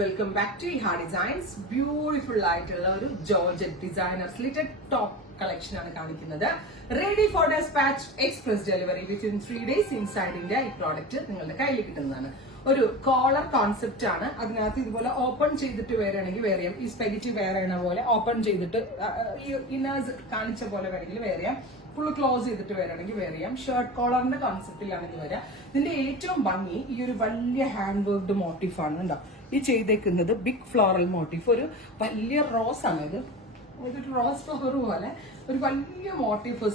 Welcome back to Iha designs. Beautiful ആയിട്ടുള്ള ഒരു georgette designer slitted top collection ആണ് കാണിക്കുന്നത്. Ready for dispatch, express delivery within 3 days inside India. ഈ product നിങ്ങളുടെ കയ്യിൽ കിട്ടുന്നതാണ്. ഒരു കോളർ കോൺസെപ്റ്റ് ആണ്. അതിനകത്ത് ഇതുപോലെ ഓപ്പൺ ചെയ്തിട്ട് വേറെയാണെങ്കിൽ വേറെ ചെയ്യാം. ഈ സ്പെഗറ്റി വേറെ ചെയ്യണ പോലെ ഓപ്പൺ ചെയ്തിട്ട് ഈ ഇന്നേഴ്സ് കാണിച്ച പോലെ വേണമെങ്കിൽ വേറെ ചെയ്യാം. ഫുൾ ക്ലോസ് ചെയ്തിട്ട് വരികയാണെങ്കിൽ വേറെ ചെയ്യാം. ഷർട്ട് കോളറിന്റെ കോൺസെപ്റ്റിലാണെങ്കിൽ വരാം. ഇതിന്റെ ഏറ്റവും ഭംഗി ഈ ഒരു വലിയ ഹാൻഡ് വർക്ക്ഡ് മോട്ടീഫാണ്. ഉണ്ടോ ഈ ചെയ്തേക്കുന്നത് ബിഗ് ഫ്ലോറൽ മോട്ടീഫ്. ഒരു വലിയ റോസ് ആണ് ഇത്. ഇതൊരു റോസ് ഫ്ലവർ പോലെ ഒരു വലിയ മോട്ടീഫ്,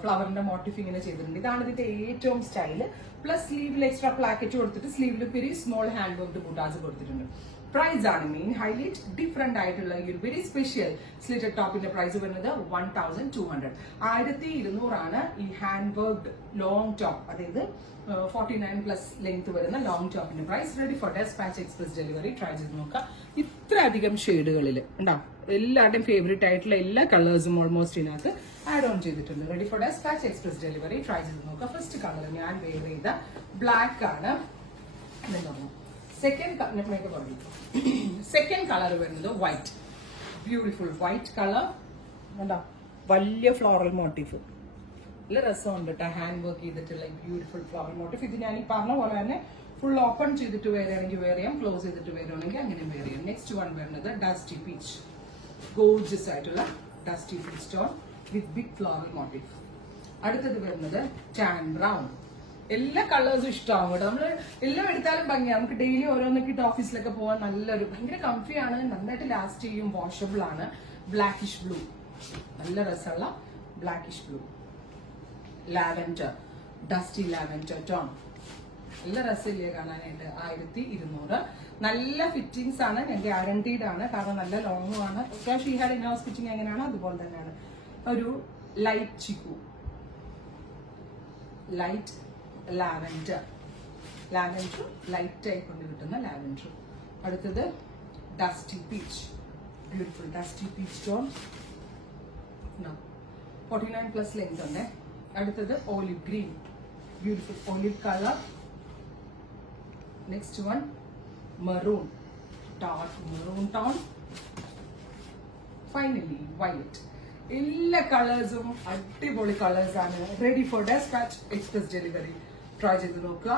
ഫ്ലവറിന്റെ മോട്ടീഫ് ഇങ്ങനെ ചെയ്തിട്ടുണ്ട്. ഇതാണ് ഇതിന്റെ ഏറ്റവും സ്റ്റൈല്. പ്ലസ് സ്ലീവിൽ എക്സ്ട്രാ പ്ലാക്കറ്റ് കൊടുത്തിട്ട് സ്ലീവിൽ very small hand worked buttas കൊടുത്തിട്ടുണ്ട്. പ്രൈസ് ആണ് മെയിൻ ഹൈലൈറ്റ്. ഡിഫറെന്റ് ആയിട്ടുള്ള ഈ ഒരു വെരി സ്പെഷ്യൽ സ്ലിറ്റഡ് ടോപ്പിന്റെ പ്രൈസ് വരുന്നത് 1200. 1200 ആണ് ഈ ഹാൻഡ് വർക്ക്ഡ് ലോങ് ടോപ്പ്, അതായത് 49+ ലെങ്ത് വരുന്ന ലോങ് ടോപ്പിന്റെ price. Ready for dispatch, express delivery. Try ചെയ്ത് നോക്കാം. ഇത്ര അധികം ഷെയ്ഡുകളിൽ ഉണ്ടാവും. എല്ലാവരുടെയും ഫേവറേറ്റ് ആയിട്ടുള്ള എല്ലാ കളേഴ്സും ഓൾമോസ്റ്റ് ഇതിനകത്ത് ആഡ് ഓൺ ചെയ്തിട്ടുണ്ട്. Ready for dispatch, express delivery. Try ചെയ്ത് നോക്കാം. ഫസ്റ്റ് കളർ ഞാൻ വെയർ ചെയ്ത ബ്ലാക്ക് ആണ്. സെക്കൻഡ് കളർ വരുന്നത് വൈറ്റ്. Beautiful white colour. എന്താ വലിയ ഫ്ലോറൽ മോട്ടീഫ്. നല്ല രസമുണ്ട് കേട്ടോ. ഹാൻഡ് വർക്ക് ചെയ്തിട്ടുള്ള ബ്യൂട്ടിഫുൾ ഫ്ലോറൽ മോട്ടീഫ്. ഇത് ഞാൻ ഈ പറഞ്ഞ പോലെ തന്നെ ഫുൾ ഓപ്പൺ ചെയ്തിട്ട് വേറെയാണെങ്കിൽ വേറെ ചെയ്യാം, ക്ലോസ് ചെയ്തിട്ട് വേറെയാണെങ്കിൽ അങ്ങനെ വേറെ ചെയ്യാം. നെക്സ്റ്റ് വൺ വരുന്നത് ഡസ്റ്റി പീച്ച്. ഗോർജിയസ് ആയിട്ടുള്ള dusty peach stone with big floral motif. അടുത്തത് വരുന്നത് ടാൻ ബ്രൗൺ. എല്ലാ കളേഴ്സും ഇഷ്ടമാവും കേട്ടോ. നമ്മള് എല്ലാം എടുത്താലും ഭംഗിയാണ്. നമുക്ക് ഡെയിലി ഓരോന്നൊക്കെ ഇട്ട് ഓഫീസിലൊക്കെ പോകാൻ നല്ലൊരു ഭയങ്കര കംഫിയാണ്. നന്നായിട്ട് ലാസ്റ്റ് ചെയ്യും. വാഷബിൾ ആണ്. ബ്ലാക്കിഷ് ബ്ലൂ, നല്ല രസമുള്ള blackish blue. Lavender, dusty lavender tone. നല്ല രസമില്ലേ കാണാനായിട്ട്. 1200. നല്ല ഫിറ്റിംഗ്സ് ആണ്. ഞാൻ ഗ്യാരണ്ടീഡ് ആണ്, കാരണം നല്ല ലോങ്ങും ആണ്. She had in house fitting എങ്ങനെയാണ് അതുപോലെ തന്നെയാണ്. ഒരു light chikoo, light lavender light ആയി കൊണ്ട് കിട്ടുന്ന ലാവൻഡർ. അടുത്തത് dusty peach. Beautiful dusty peach tone. 49+ length ഉണ്ട്. അടുത്തത് olive green. Beautiful olive colour. Next one maroon, dark maroon tone. Finally violet. എല്ലാ കളേഴ്സും അടിപൊളി കളേഴ്സ് ആണ്. Ready for dispatch, express delivery. Try ചെയ്ത് നോക്കുക.